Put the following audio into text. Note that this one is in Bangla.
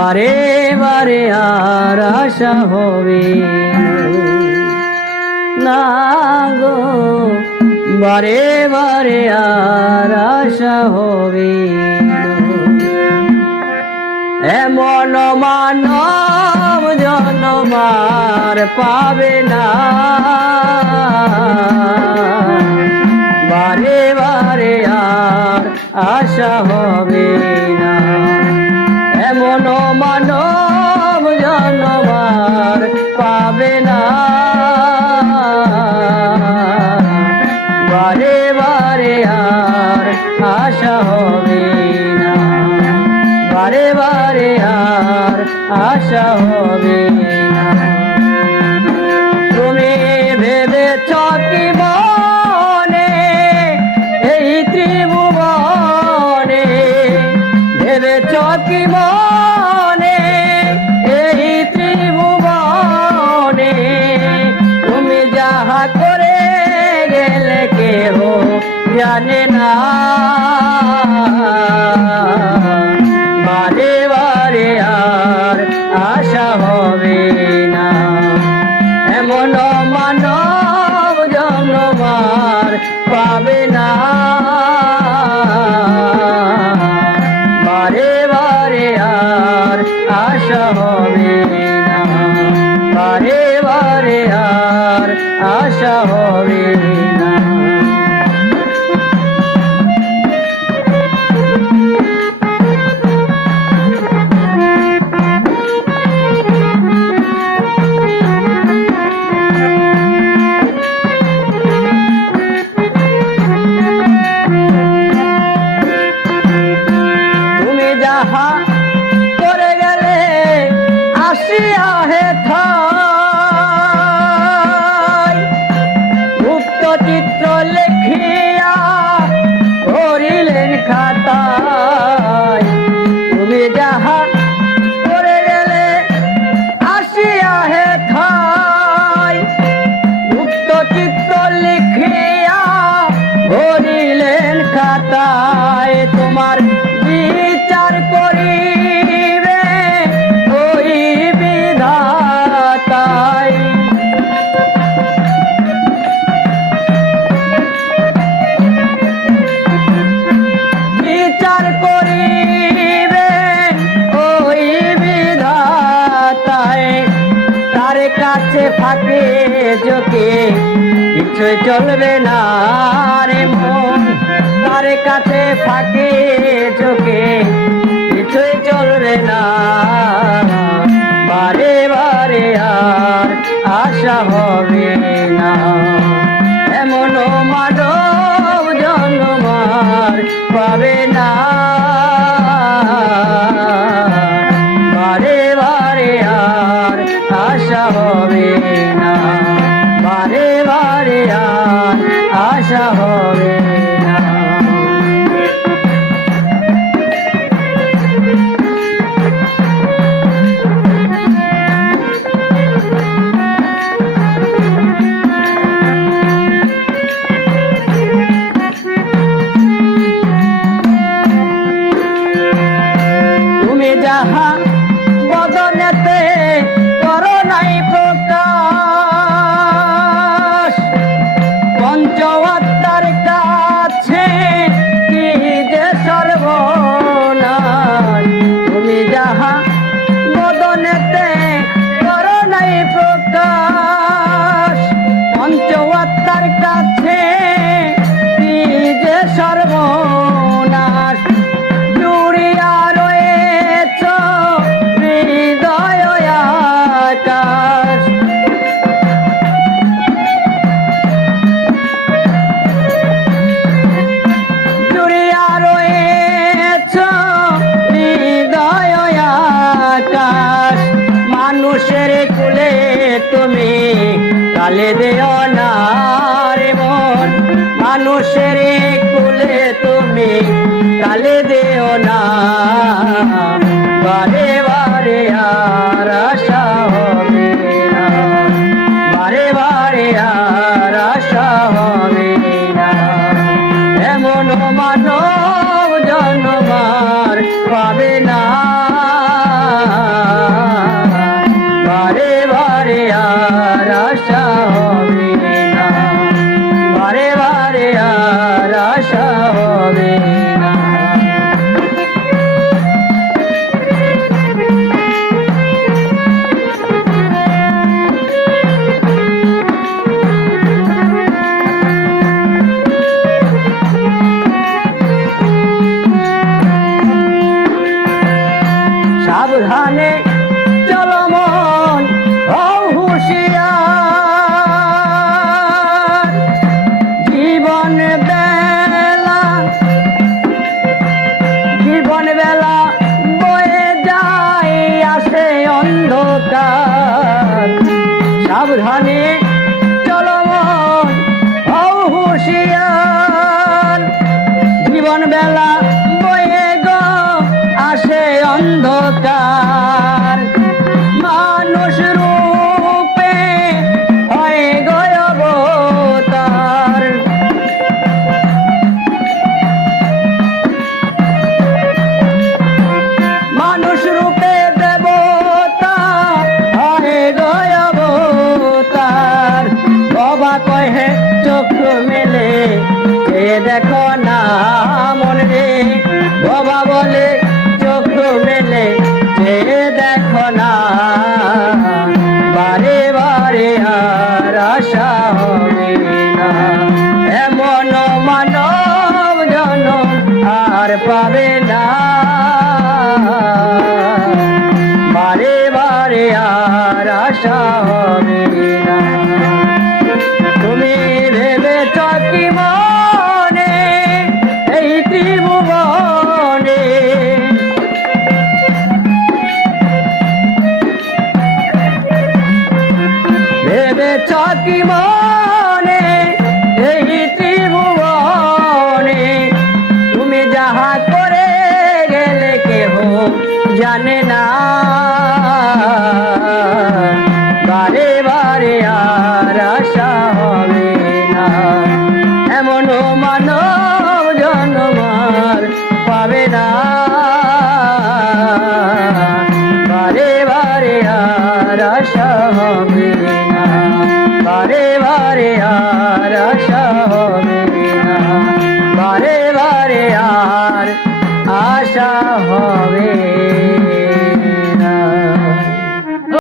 বারে বারে আর আশা হবে না গো, বারে বারে আর আশা হবে না। এমন মানব জন্ম আর পাবে না, বারে বারে আর আশা হবে না। এমন মানব জন্ম আর পাবে না, বারে বারে আর আশা হবে না, বারে বারে আর আশা হবে না। তুমি ভেবেছ কি মনে এই ত্রিভুবনে, ভেবেছ কি মনে এই ত্রিভুবনে, তুমি যাহা করে গেলে কেহ জানে না, বারে বারে আর আশা হবে না। এমন মানব জন্ম আর পাবে না, বারে বারে আর আশা হবে না, বারে বারে আর আশা হবে না। করে গেলে আসিয়া হে থাই, গুপ্ত চিত্র লেখিয়া ভরিলেন খাতায়। তুমি যাহা করে গেলে আসিয়া হে থাই, গুপ্ত চিত্র লিখিয়া ভরিলেন খাতায়। তোমার বিচার করিবে ওই বিধাতাই, বিচার করিবে ওই বিধাতাই। তার কাছে ফাঁকে যোগে কিছুই চলবে না রে মন, তার কাছে ফাঁকে চোখে কিছুই চলবে না, বারে বারে আর আশা হবে না। এমন মানব জন্ম আর পাবে না, বারে বারে আর আশা হবে না, বারে বারে আর আশা হবে না। তুমি যাহা বদনেতে করো নাই প্রকাশ, পঞ্চআত্মার কাছে কি যে সর্বনাশ। তুমি যাহা বদনেতে করো নাই প্রকাশ, পঞ্চআত্মার কাছে কি যে সর্বনাশ। জুড়িয়া রয়েছ হৃদয় আকাশ, জুড়িয়া রয়েছ হৃদয় আকাশ। মানুষের কুলে তুমি কালে দেও না রে মন, মানুষের কুলে তুমি কালে দেও না, বারে বারে আর আশা হবে না, বারে বারে আর আশা হবে না। এমন মানব জন্ম আর পাবে না, হবে না। সাবধানে চলো মন হও হুঁশিয়ার, জীবন বেলা বয়ে যায় আসে অন্ধকার। সাবধানে চলো মন হও হুঁশিয়ার, জীবন বেলা বয়ে গো আসে অন্ধকার। মানুষ রূপে হয় গো অবতার, মানুষ রূপে দেবতা হয় গো অবতার। বাবা কহে চোখ মেলে যে দেখো না মন রে, বাবা বলে চোখ মেলে যে দেখো না, বারে বারে আর আশা হবে না। এমন মানব জনম আর পাবে না, বারে বারে আর আশা হবে না। তুমি ভেবেছ কি মনে এই ত্রিভুবনে, ভেবেছ কি মনে এই ত্রিভুবনে, তুমি যাহা করে গেলে কেহ জানে না, বারে বারে আর আশা হবে না। এমন মানব জন্ম আর পাবে না, বারে বারে আর আশা হবে না, বারে বারে আর আশা হবে না, বারে বারে আর আশা হবে